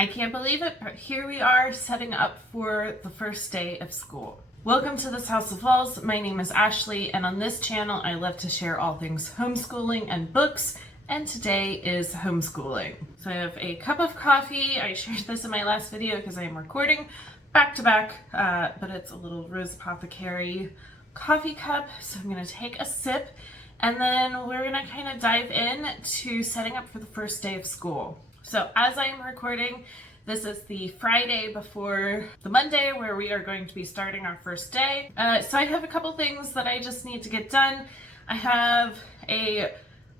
I can't believe it, but here we are setting up for the first day of school. Welcome to this House of Walls. My name is Ashley, and on this channel I love to share all things homeschooling and books, and today is homeschooling. So I have a cup of coffee. I shared this in my last video because I am recording back to back, but it's a little Rose Apothecary coffee cup. So I'm gonna take a sip, and then we're gonna kind of dive in to setting up for the first day of school. So as I'm recording, this is the Friday before the Monday where we are going to be starting our first day. So I have a couple things that I just need to get done. I have a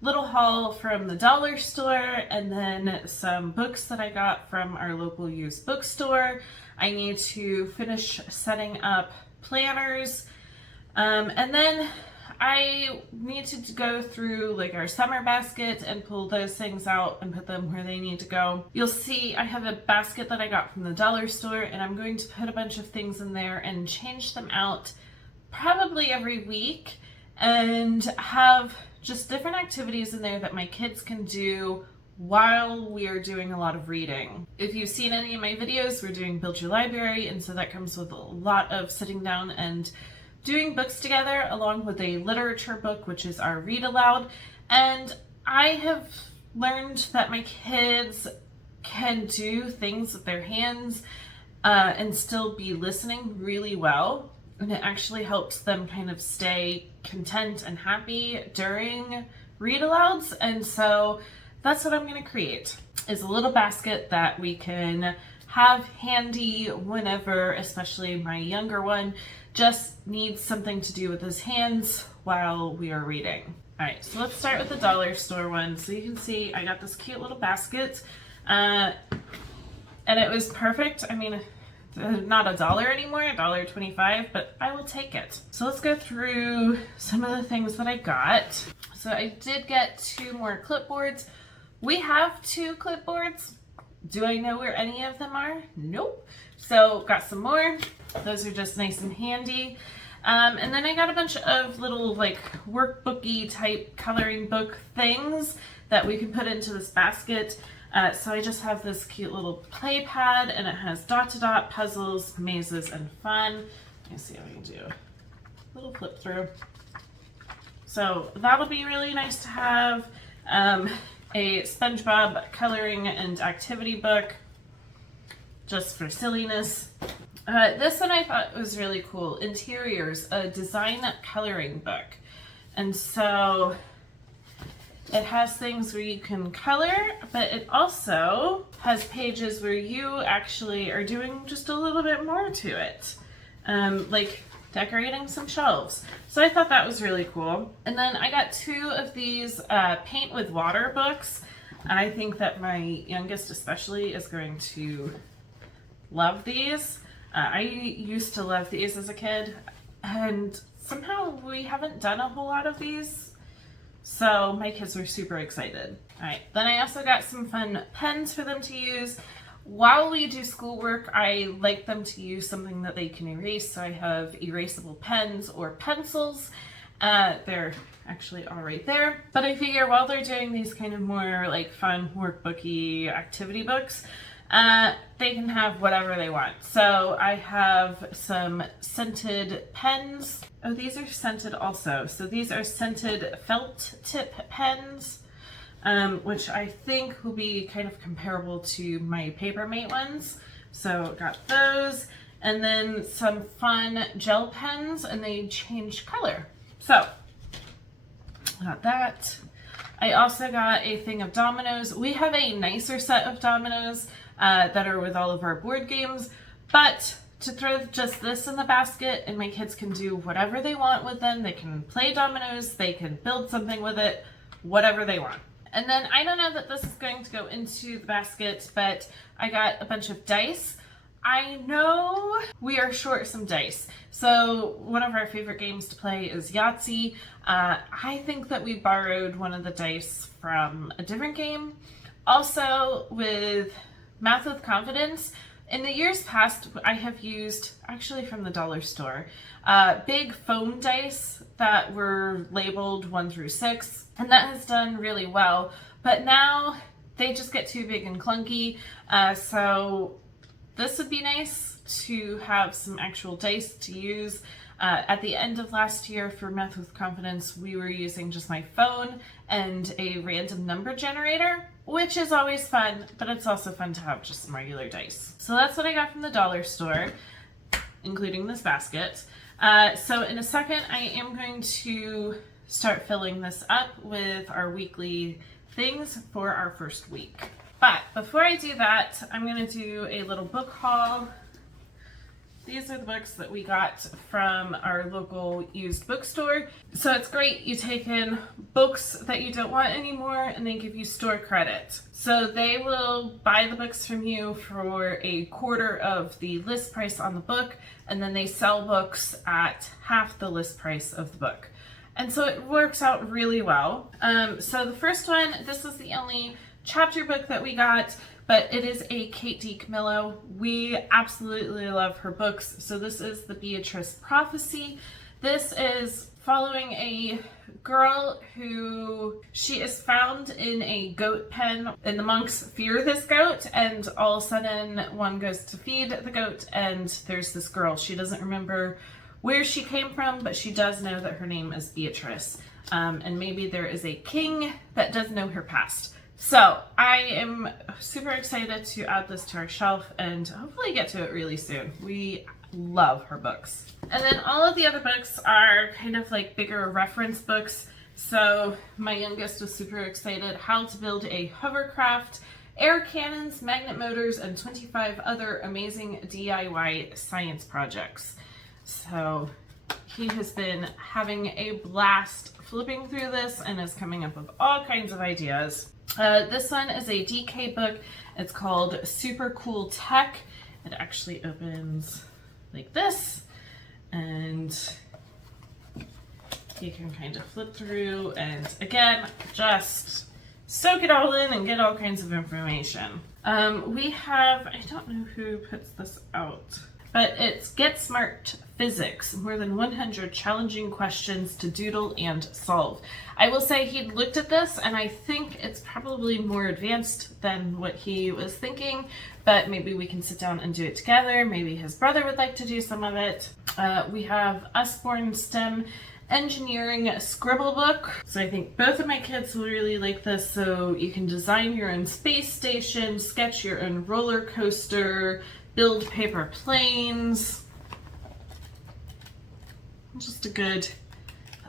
little haul from the dollar store and then some books that I got from our local used bookstore. I need to finish setting up planners. And then I need to go through like our summer basket and pull those things out and put them where they need to go. You'll see I have a basket that I got from the dollar store, and I'm going to put a bunch of things in there and change them out probably every week and have just different activities in there that my kids can do while we are doing a lot of reading. If you've seen any of my videos, we're doing Build Your Library, and so that comes with a lot of sitting down and doing books together, along with a literature book, which is our read aloud. And I have learned that my kids can do things with their hands and still be listening really well. And it actually helps them kind of stay content and happy during read alouds. And so that's what I'm going to create, is a little basket that we can have handy whenever, especially my younger one just needs something to do with his hands while we are reading. All right, so let's start with the dollar store one. So you can see I got this cute little basket, and it was perfect. I mean, not $1 anymore, $1.25, but I will take it. So let's go through some of the things that I got. So I did get 2 more clipboards. We have 2 clipboards. Do I know where any of them are? Nope. So got some more. Those are just nice and handy. And then I got a bunch of little like workbooky type coloring book things that we can put into this basket. So I just have this cute little play pad, and it has dot-to-dot puzzles, mazes, and fun. Let me see how we can do a little flip through. So that'll be really nice to have. A SpongeBob coloring and activity book, just for silliness. This one I thought was really cool. Interiors, a design coloring book. And so it has things where you can color, but it also has pages where you actually are doing just a little bit more to it. Like decorating some shelves. So I thought that was really cool. And then I got 2 of these paint with water books. I think that my youngest especially is going to love these. I used to love these as a kid, and somehow we haven't done a whole lot of these. So my kids were super excited. All right, then I also got some fun pens for them to use. While we do schoolwork, I like them to use something that they can erase, so I have erasable pens or pencils. They're actually all right there. But I figure while they're doing these kind of more like fun workbooky activity books, they can have whatever they want. So I have some scented pens. Oh, these are scented also. So these are scented felt tip pens. Which I think will be kind of comparable to my Papermate ones. So got those, and then some fun gel pens, and they change color. So got that. I also got a thing of dominoes. We have a nicer set of dominoes that are with all of our board games, but to throw just this in the basket and my kids can do whatever they want with them. They can play dominoes, they can build something with it, whatever they want. And then I don't know that this is going to go into the basket, but I got a bunch of dice. I know we are short some dice. So one of our favorite games to play is Yahtzee. I think that we borrowed one of the dice from a different game. Also with Math with Confidence, in the years past, I have used, actually from the dollar store, big foam dice that were labeled 1 through 6, and that has done really well. But now they just get too big and clunky. So this would be nice to have some actual dice to use. At the end of last year for Math with Confidence, we were using just my phone and a random number generator, which is always fun, but it's also fun to have just some regular dice. So that's what I got from the dollar store, including this basket. So in a second, I am going to start filling this up with our weekly things for our first week. But before I do that, I'm going to do a little book haul. These are the books that we got from our local used bookstore. So it's great. You take in books that you don't want anymore and they give you store credit. So they will buy the books from you for a quarter of the list price on the book, and then they sell books at half the list price of the book. And so it works out really well. So the first one, this is the only chapter book that we got, but it is a Kate D. Camillo. We absolutely love her books. So this is the Beatrice Prophecy. This is following a girl who she is found in a goat pen, and the monks fear this goat, and all of a sudden one goes to feed the goat and there's this girl. She doesn't remember where she came from, but she does know that her name is Beatrice. And maybe there is a king that does know her past. So I am super excited to add this to our shelf and hopefully get to it really soon. We love her books. And then all of the other books are kind of like bigger reference books. So my youngest was super excited. How to build a hovercraft, air cannons, magnet motors, and 25 other amazing DIY science projects. So he has been having a blast flipping through this and is coming up with all kinds of ideas. This one is a DK book. It's called Super Cool Tech. It actually opens like this, and you can kind of flip through and again, just soak it all in and get all kinds of information. We have, I don't know who puts this out, but it's Get Smart Physics, more than 100 challenging questions to doodle and solve. I will say he looked at this and I think it's probably more advanced than what he was thinking, but maybe we can sit down and do it together. Maybe his brother would like to do some of it. We have Usborne STEM Engineering Scribble Book. So I think both of my kids will really like this. So you can design your own space station, sketch your own roller coaster, build paper planes. Just a good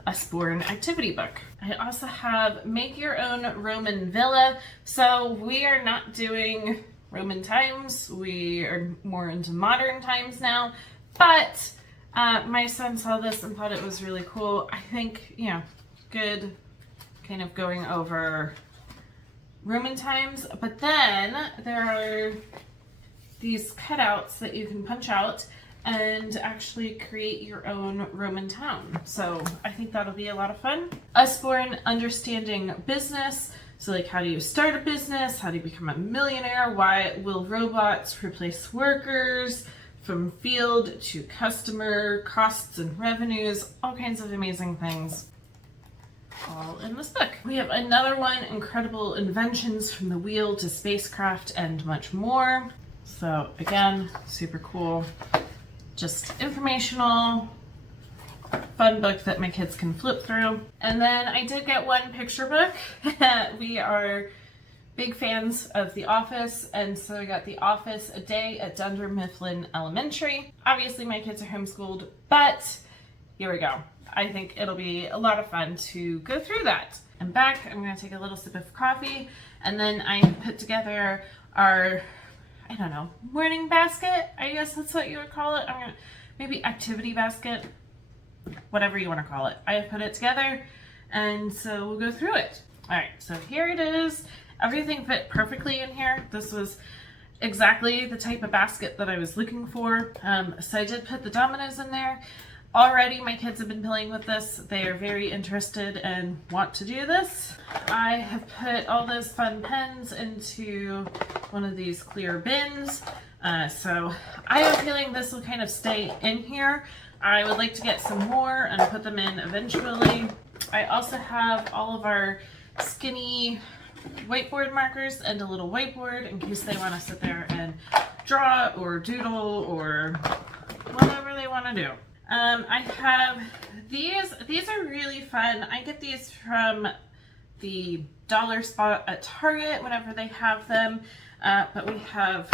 Usborne activity book. I also have Make Your Own Roman Villa. So we are not doing Roman times. We are more into modern times now. But my son saw this and thought it was really cool. I think, you know, good kind of going over Roman times. But then there are these cutouts that you can punch out and actually create your own Roman town. So I think that'll be a lot of fun. Usborne Understanding Business. So like, how do you start a business? How do you become a millionaire? Why will robots replace workers? From field to customer, costs and revenues, all kinds of amazing things. All in this book. We have another one, Incredible Inventions from the Wheel to Spacecraft and much more. So again, super cool. Just informational, fun book that my kids can flip through. And then I did get one picture book. We are big fans of The Office, and so I got The Office A Day at Dunder Mifflin Elementary. Obviously my kids are homeschooled, but here we go. I think it'll be a lot of fun to go through that. I'm back, I'm gonna take a little sip of coffee, and then I put together our, I don't know, morning basket, I guess that's what you would call it. Maybe activity basket, whatever you want to call it. I have put it together, and so we'll go through it. All right, so here it is. Everything fit perfectly in here. This was exactly the type of basket that I was looking for. So I did put the dominoes in there. Already my kids have been playing with this. They are very interested and want to do this. I have put all those fun pens into one of these clear bins. So I have a feeling this will kind of stay in here. I would like to get some more and put them in eventually. I also have all of our skinny whiteboard markers and a little whiteboard in case they want to sit there and draw or doodle or whatever they want to do. I have these. These are really fun. I get these from the dollar spot at Target whenever they have them. But we have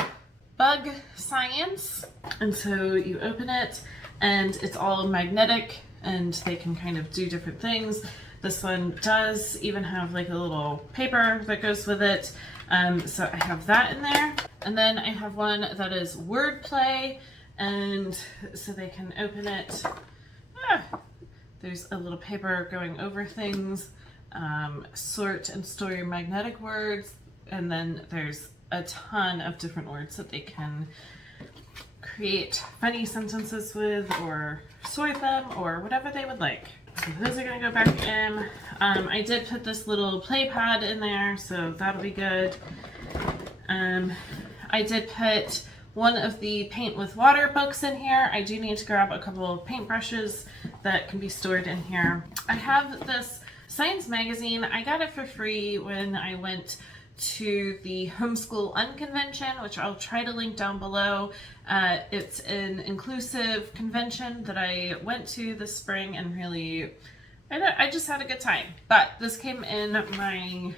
bug science. And so you open it and it's all magnetic and they can kind of do different things. This one does even have like a little paper that goes with it. So I have that in there. And then I have one that is wordplay. And so they can open it. There's a little paper going over things, sort and store your magnetic words, and then there's a ton of different words that they can create funny sentences with or sort them or whatever they would like. So those are going to go back in. I did put this little play pad in there, so that'll be good. I did put one of the paint with water books in here. I do need to grab a couple of paintbrushes that can be stored in here. I have this science magazine. I got it for free when I went to the Homeschool Unconvention, which I'll try to link down below. It's an inclusive convention that I went to this spring and really, I just had a good time. But this came in my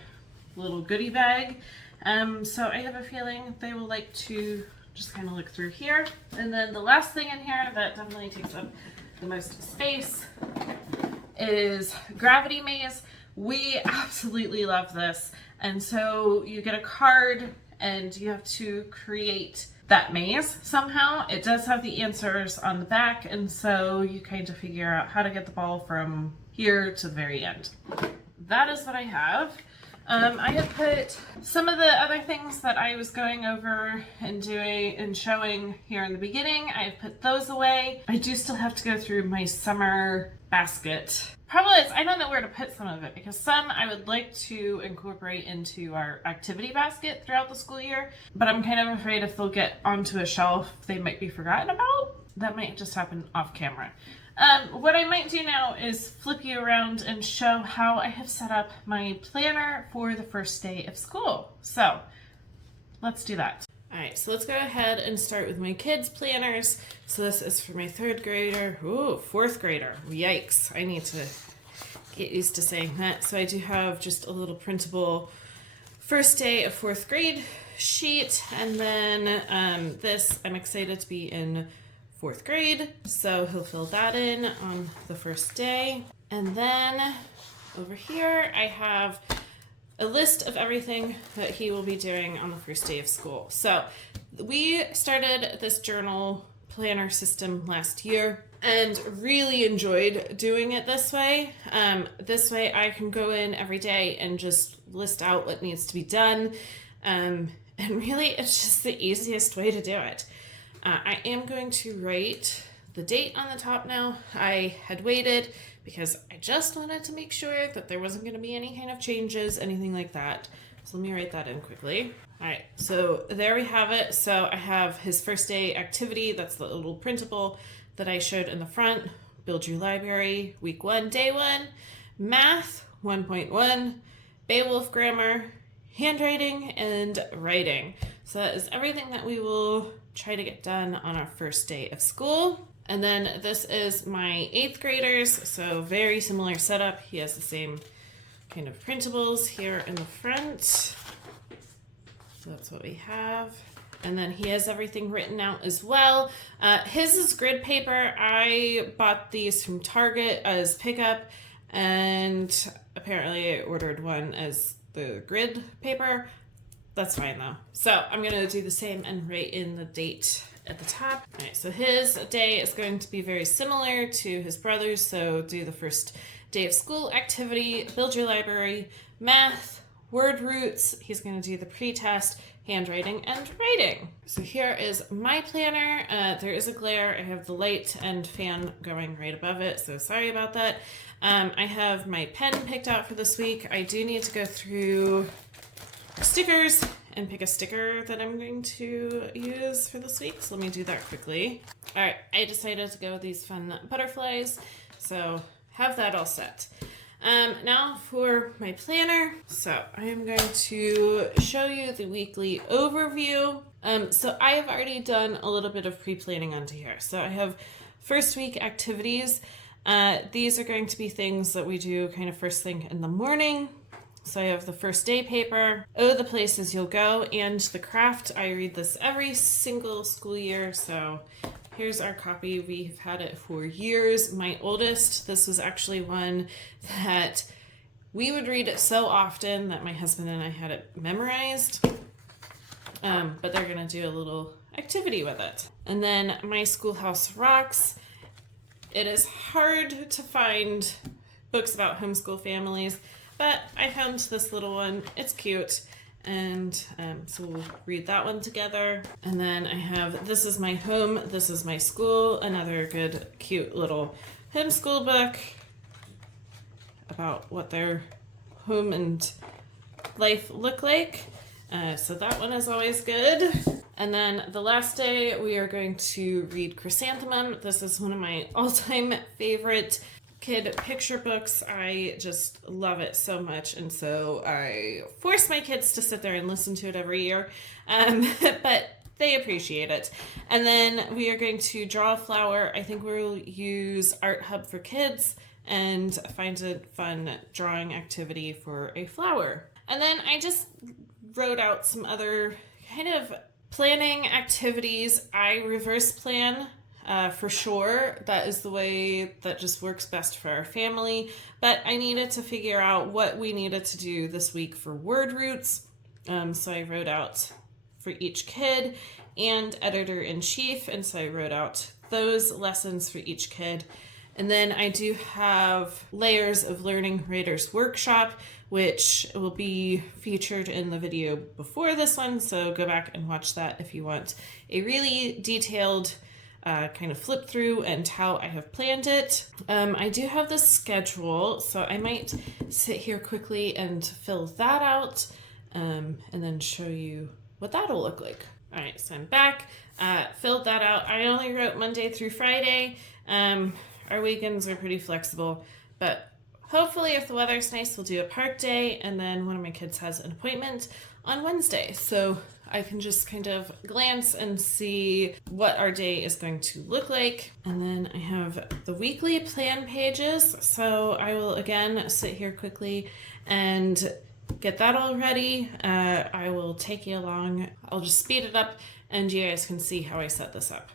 little goodie bag. So I have a feeling they will like to just kind of look through here. And then the last thing in here that definitely takes up the most space is Gravity Maze. We absolutely love this. And so you get a card and you have to create that maze somehow. It does have the answers on the back, and so you kind of figure out how to get the ball from here to the very end. That is what I have. I have put some of the other things that I was going over and doing and showing here in the beginning. I've put those away. I do still have to go through my summer basket. Problem is, I don't know where to put some of it because some I would like to incorporate into our activity basket throughout the school year, but I'm kind of afraid if they'll get onto a shelf, they might be forgotten about. That might just happen off camera. What I might do now is flip you around and show how I have set up my planner for the first day of school. So let's do that. All right, so let's go ahead and start with my kids' planners. So this is for my third grader. Ooh, fourth grader. Yikes. I need to get used to saying that. So I do have just a little printable first day of fourth grade sheet. And then this, I'm excited to be in fourth grade, so he'll fill that in on the first day. And then over here I have a list of everything that he will be doing on the first day of school. So we started this journal planner system last year and really enjoyed doing it this way. This way I can go in every day and just list out what needs to be done. And really it's just the easiest way to do it. I am going to write the date on the top now. I had waited because I just wanted to make sure that there wasn't going to be any kind of changes, anything like that. So let me write that in quickly. All right, so there we have it. So I have his first day activity. That's the little printable that I showed in the front. Build your library, week 1, day 1. Math 1.1, Beowulf grammar, handwriting, and writing. So that is everything that we will try to get done on our first day of school. And then this is my 8th graders, so very similar setup. He has the same kind of printables here in the front. So that's what we have. And then he has everything written out as well. His is grid paper. I bought these from Target as pickup, and apparently I ordered one as the grid paper. That's fine though. So I'm going to do the same and write in the date at the top. All right, so his day is going to be very similar to his brother's. So do the first day of school activity, build your library, math, word roots. He's going to do the pre-test, handwriting, and writing. So here is my planner. There is a glare. I have the light and fan going right above it, so sorry about that. I have my pen picked out for this week. I do need to go through stickers and pick a sticker that I'm going to use for this week. So let me do that quickly. All right, I decided to go with these fun butterflies. So have that all set. Now for my planner. So I am going to show you the weekly overview. So I have already done a little bit of pre-planning onto here. So I have first week activities. These are going to be things that we do kind of first thing in the morning. So I have the first day paper, the places you'll go, and the craft. I read this every single school year, so here's our copy. We've had it for years. My oldest, this was actually one that we would read it so often that my husband and I had it memorized. But they're gonna do a little activity with it. And then My Schoolhouse Rocks. It is hard to find books about homeschool families, but I found this little one. It's cute. And so we'll read that one together. And then I have This Is My Home, This Is My School, another good, cute little homeschool book about what their home and life look like. So that one is always good. And then the last day we are going to read Chrysanthemum. This is one of my all-time favorite kid picture books. I just love it so much, and so I force my kids to sit there and listen to it every year, but they appreciate it. And then we are going to draw a flower. I think we'll use Art Hub for Kids and find a fun drawing activity for a flower. And then I just wrote out some other kind of planning activities. I reverse plan for sure. That is the way that just works best for our family. But I needed to figure out what we needed to do this week for word roots. So I wrote out for each kid and editor-in-chief. And so I wrote out those lessons for each kid. And then I do have Layers of Learning Writers Workshop, which will be featured in the video before this one. So go back and watch that if you want a really detailed kind of flip through and how I have planned it. I do have the schedule, so I might sit here quickly and fill that out and then show you what that'll look like. All right, so I'm back, filled that out. I only wrote Monday through Friday. Our weekends are pretty flexible, but hopefully if the weather's nice, we'll do a park day, and then one of my kids has an appointment on Wednesday. So I can just kind of glance and see what our day is going to look like. And then I have the weekly plan pages. So I will again sit here quickly and get that all ready. I will take you along. I'll just speed it up and you guys can see how I set this up.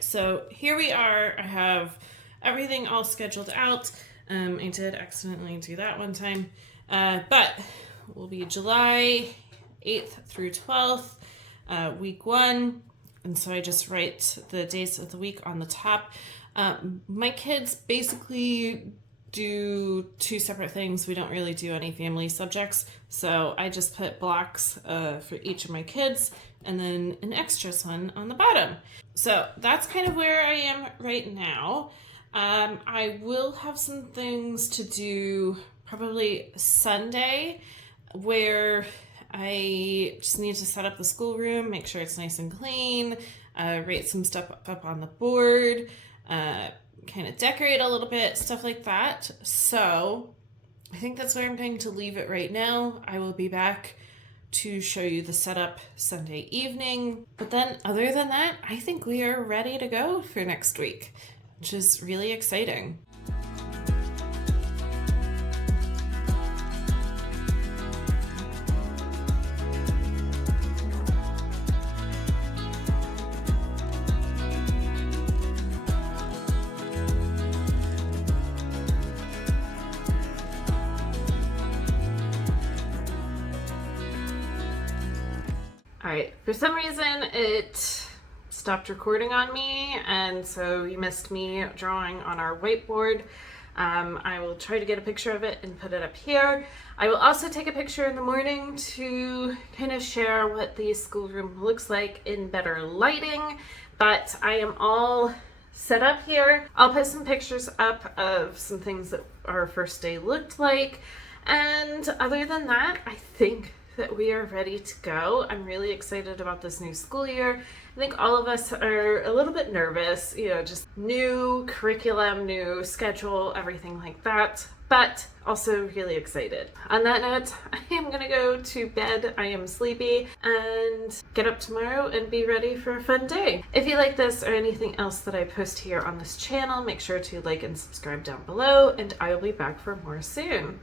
So here we are. I have everything all scheduled out. I did accidentally do that one time, but it will be July 8th through 12th, week 1. And so I just write the days of the week on the top. My kids basically do 2 separate things. We don't really do any family subjects. So I just put blocks for each of my kids and then an extras one on the bottom. So that's kind of where I am right now. I will have some things to do probably Sunday where I just need to set up the schoolroom, make sure it's nice and clean, write some stuff up on the board, kind of decorate a little bit, stuff like that. So I think that's where I'm going to leave it right now. I will be back to show you the setup Sunday evening. But then other than that, I think we are ready to go for next week, which is really exciting. All right, for some reason it stopped recording on me, and so you missed me drawing on our whiteboard. I will try to get a picture of it and put it up here. I will also take a picture in the morning to kind of share what the schoolroom looks like in better lighting, but I am all set up here. I'll put some pictures up of some things that our first day looked like, and other than that, I think that we are ready to go. I'm really excited about this new school year. I think all of us are a little bit nervous, just new curriculum, new schedule, everything like that, but also really excited. On that note, I am gonna go to bed. I am sleepy, and get up tomorrow and be ready for a fun day. If you like this or anything else that I post here on this channel, make sure to like and subscribe down below, and I will be back for more soon.